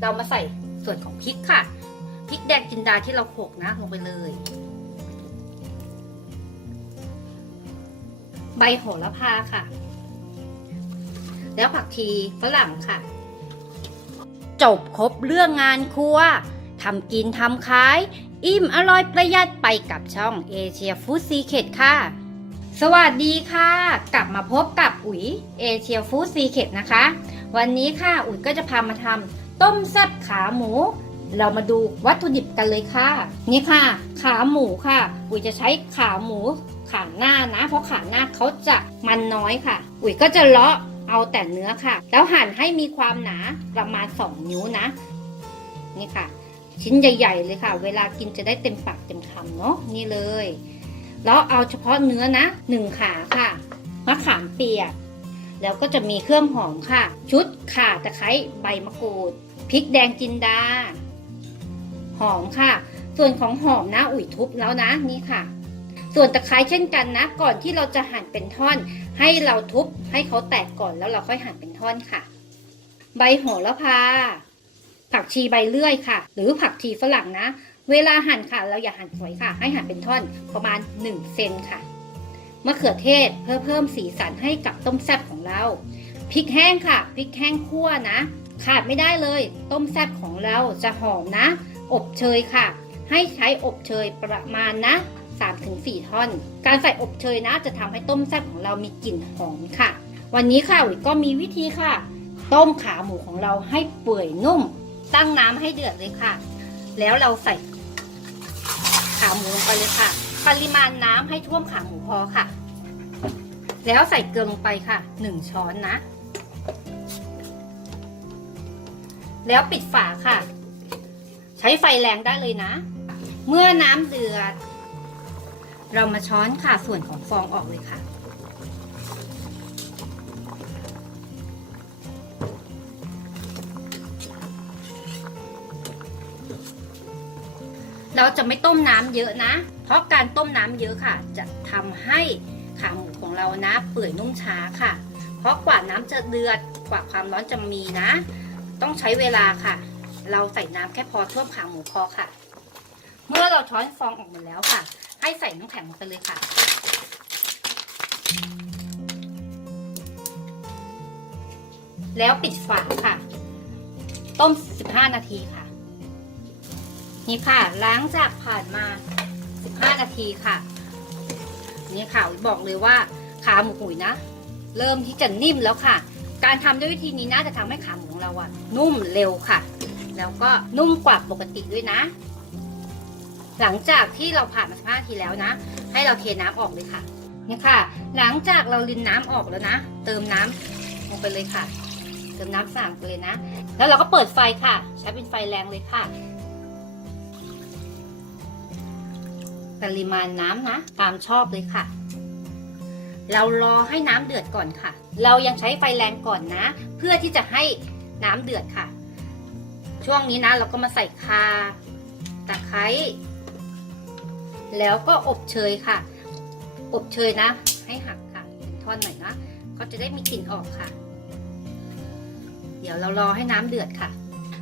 เรามาใส่ส่วนของพริกค่ะพริกแดงจินดาที่เราโขกนะลงไปเลย ใบโหระพาค่ะ แล้วผักชีฝรั่งค่ะ จบครบเรื่องงานครัวทำกินทำขาย อิ่มอร่อยประหยัดไปกับช่องเอเชียฟู้ดซีเคดค่ะ สวัสดีค่ะ กลับมาพบกับอุ๋ยเอเชียฟู้ดซีเคดนะคะ วันนี้ค่ะอุ๋ยก็จะพามาทำ ต้มแซ่บขาหมู เรามาดูวัตถุดิบกันเลยค่ะ นี่ค่ะ ขาหมูค่ะอุ๋ยจะใช้ขาหมูขาหน้านะ เพราะขาหน้าเขาจะมันน้อยค่ะอุ๋ยก็จะเลาะเอาแต่เนื้อค่ะ แล้วหั่นให้มีความหนาประมาณ 2 นิ้วนะ นี่ค่ะ ชิ้นใหญ่ ๆ เลยค่ะ เวลากินจะได้เต็มปากเต็มคำเนาะนี่เลยแล้วเอาเฉพาะเนื้อนะหนึ่งขาค่ะมะขามเปียก แล้วก็จะมีเครื่องหอมค่ะ ชุดข่าตะไคร้ใบมะกรูดพริกแดงจินดา หอมค่ะ ส่วนของหอมนะอุ่ยทุบแล้วนะนี่ค่ะ ส่วนตะไคร้เช่นกันนะ ก่อนที่เราจะหั่นเป็นท่อน ให้เราทุบให้เขาแตกก่อนแล้วเราค่อยหั่นเป็นท่อนค่ะ ใบโหระพาผักชีใบเลื่อยค่ะ หรือผักชีฝรั่งนะ เวลาหั่นค่ะ เราอย่าหั่นฝอยค่ะ ให้หั่นเป็นท่อนประมาณ 1 เซนค่ะ มะเขือเทศเพื่อเพิ่มสีสันให้กับต้มแซ่บของเราพริกแห้งค่ะพริกแห้งคั่วนะ ขาดไม่ได้เลย ต้มแซ่บของเราจะหอมนะ อบเชยค่ะ ให้ใช้อบเชยประมาณนะ 3-4 ท่อน การใส่อบเชยนะ จะทำให้ต้มแซ่บของเรามีกลิ่นหอมค่ะ วันนี้ค่ะอุ๋ยก็มีวิธีค่ะ ต้มขาหมูของเราให้เปื่อยนุ่ม ตั้งน้ำให้เดือดเลยค่ะ แล้วเราใส่ขาหมูลงไปเลยค่ะ ปริมาณน้ำให้ท่วมขาหมูพอค่ะ แล้วใส่เกลือลงไปค่ะ 1 ช้อนนะ แล้วปิดฝาค่ะ ใช้ไฟแรงได้เลยนะ เมื่อน้ำเดือด เรามาช้อนค่ะส่วนของฟองออกเลยค่ะเราจะไม่ต้มน้ำเยอะนะ เพราะการต้มน้ำเยอะค่ะ จะทำให้ เรานะ เปื่อยนุ่มช้าค่ะ เพราะกว่าน้ำจะเดือดกว่าความร้อนจะมีนะ ต้องใช้เวลาค่ะ เราใส่น้ำแค่พอท่วมขาหมูพอค่ะ เมื่อเราช้อนฟองออกหมดแล้วค่ะ ให้ใส่น้ำแข็งลงไปเลยค่ะแล้วปิดฝาค่ะ ต้ม 15 นาทีค่ะ นี่ค่ะ ล้างจากผ่านมา 15 นาทีค่ะ นี่ค่ะบอกเลยว่า ขาหมูหุยนะ เริ่มที่จะนิ่มแล้วค่ะ การทำด้วยวิธีนี้น่าจะทำให้ขาหมูของเราอะนุ่มเร็วค่ะ แล้วก็นุ่มกว่าปกติด้วยนะ หลังจากที่เราผ่านมา15นาทีแล้วนะ ให้เราเทน้ำออกเลยค่ะนี่ค่ะ หลังจากเราลินน้ำออกแล้วนะ เติมน้ำลงไปเลยค่ะ เติมน้ำสั่งไปเลยนะ แล้วเราก็เปิดไฟค่ะ ใช้เป็นไฟแรงเลยค่ะปริมาณน้ำนะ ตามชอบเลยค่ะ เรารอให้น้ำเดือดก่อนค่ะ เรายังใช้ไฟแรงก่อนนะ เพื่อที่จะให้น้ำเดือดค่ะ ช่วงนี้นะเราก็มาใส่คาตะไคร้แล้วก็อบเชยค่ะ อบเชยนะ ให้หักค่ะเป็นท่อนหน่อยนะก็จะได้มีกลิ่นออกค่ะ เดี๋ยวเรารอให้น้ำเดือดค่ะ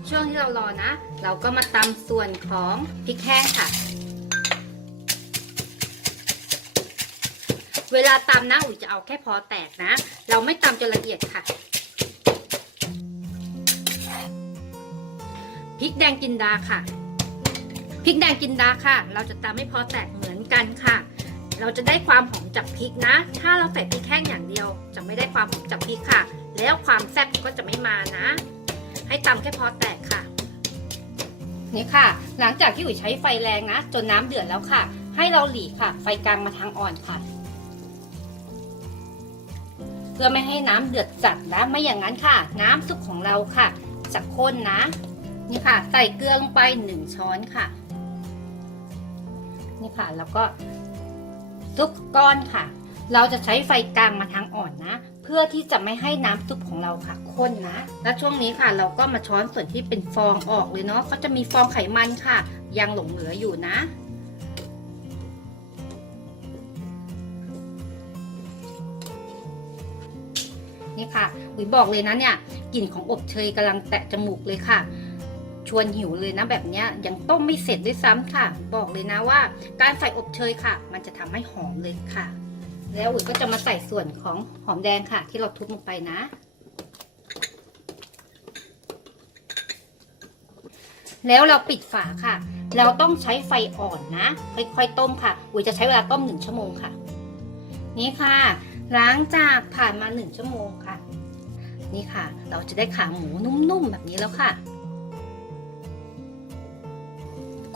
ช่วงที่เรารอนะ เราก็มาตำส่วนของพริกแห้งค่ะ เวลาตำนะอุ๋ยจะเอาแค่พอแตกนะ เราไม่ตำจนละเอียดค่ะพริกแดงจินดาค่ะพริกแดงจินดาค่ะ เราจะตำไม่พอแตกเหมือนกันค่ะ เราจะได้ความหอมจากพริกนะ ถ้าเราใส่พริกแห้งอย่างเดียว จะไม่ได้ความหอมจากพริกค่ะ แล้วความแซ่บก็จะไม่มานะ ให้ตำแค่พอแตกค่ะนี่ค่ะ หลังจากที่อุ๋ยใช้ไฟแรงนะ จนน้ำเดือดแล้วค่ะ ให้เราหลีค่ะ ไฟกลางมาทางอ่อนค่ะ เพื่อไม่ให้น้ำเดือดจัดนะไม่อย่างนั้นค่ะ น้ำซุปของเราค่ะจะข้นนะ นี่ค่ะ ใส่เกลือลงไปหนึ่งช้อนค่ะ นี่ค่ะแล้วก็ซุปก้อนค่ะ เราจะใช้ไฟกลางมาทางอ่อนนะ เพื่อที่จะไม่ให้น้ำซุปของเราค่ะข้นนะ และช่วงนี้ค่ะ เราก็มาช้อนส่วนที่เป็นฟองออกเลยเนาะเขาจะมีฟองไขมันค่ะ ยังหลงเหลืออยู่นะ นี่ค่ะอุ๋ยบอกเลยนะเนี่ยกลิ่นของอบเชยกำลังแตะจมูกเลยค่ะ ชวนหิวเลยนะแบบเนี้ยยังต้มไม่เสร็จด้วยซ้ำค่ะ บอกเลยนะว่า การใส่อบเชยค่ะ มันจะทำให้หอมเลยค่ะ แล้วอุ๋ยก็จะมาใส่ส่วนของหอมแดงค่ะ ที่เราทุบลงไปนะแล้วเราปิดฝาค่ะ เราต้องใช้ไฟอ่อนนะ ค่อยๆต้มค่ะ อุ๋ยจะใช้เวลาต้มหนึ่งชั่วโมงค่ะ นี่ค่ะ ล้างจากผ่านมาหนึ่งชั่วโมงค่ะ นี่ค่ะ เราจะได้ขาหมูนุ่มๆแบบนี้แล้วค่ะ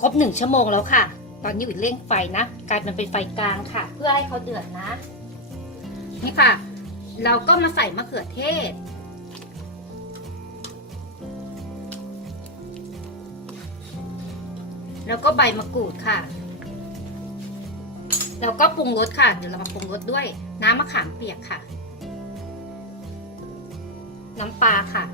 ครบหนึ่งชั่วโมงแล้วค่ะ ตอนนี้อุ๋ยเร่งไฟนะกลายเป็นเป็นไฟกลางค่ะ เพื่อให้เขาเดือดนะ นี่ค่ะ เราก็มาใส่มะเขือเทศแล้วก็ใบมะกรูดค่ะ แล้วก็ปรุงรสค่ะ เดี๋ยวเรามาปรุงรสด้วย น้ำมะขามเปียกค่ะ น้ำปลาค่ะ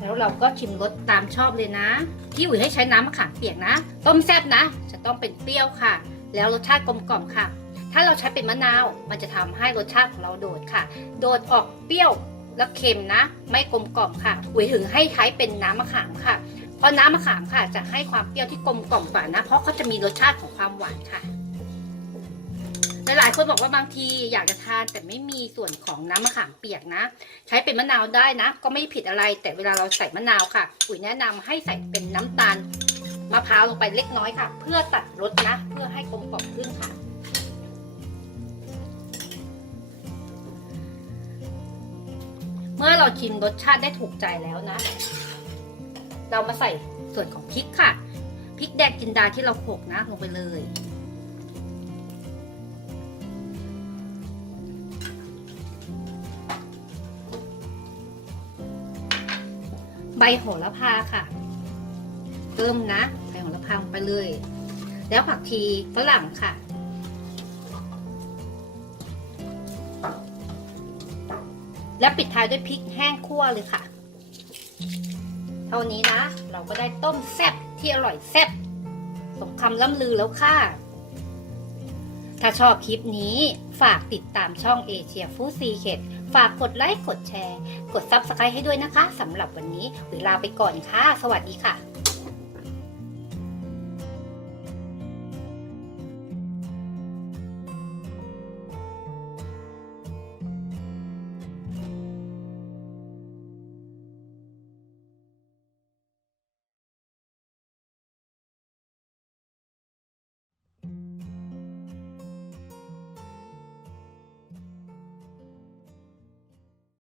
แล้วเราก็ชิมรสตามชอบเลยนะที่อุ๋ยให้ใช้น้ำมะขามเปียกนะ ต้มแซ่บนะ จะต้องเป็นเปรี้ยวค่ะ แล้วรสชาติกลมกล่อมค่ะ ถ้าเราใช้เป็นมะนาว มันจะทำให้รสชาติของเราโดดค่ะ โดดออกเปรี้ยวและเค็มนะ ไม่กลมกล่อมค่ะ อุ๋ยถึงให้ใช้เป็นน้ำมะขามค่ะ เพราะน้ำมะขามค่ะ จะให้ความเปรี้ยวที่กลมกล่อมกว่านะ เพราะเขาจะมีรสชาติของความหวานค่ะหลายคนบอกว่าบางทีอยากจะทานแต่ไม่มีส่วนของน้ำมะขามเปียกนะ ใช้เป็นมะนาวได้นะ ก็ไม่ผิดอะไร แต่เวลาเราใส่มะนาวค่ะ อุ๋ยแนะนำให้ใส่เป็นน้ำตาลมะพร้าวลงไปเล็กน้อยค่ะ เพื่อตัดรสนะ เพื่อให้กลมกล่อมขึ้นค่ะ เมื่อเราชิมรสชาติได้ถูกใจแล้วนะ เรามาใส่ส่วนของพริกค่ะพริกแดงจินดาที่เราโขลกนะลงไปเลย ใบโหระพาค่ะเพิ่มนะใบโหระพาลงไปเลย แล้วผักชีฝรั่งค่ะแล้วปิดท้ายด้วยพริกแห้งคั่วเลยค่ะ เท่านี้นะ เราก็ได้ต้มแซ่บที่อร่อยแซ่บสมคำล่ำลือแล้วค่ะ ถ้าชอบคลิปนี้ฝากติดตามช่องเอเชียฟู้ซีเคดฝากกดไลค์ กดแชร์ กด Subscribe ให้ด้วยนะคะสำหรับวันนี้เวลาไปก่อนค่ะ สวัสดีค่ะ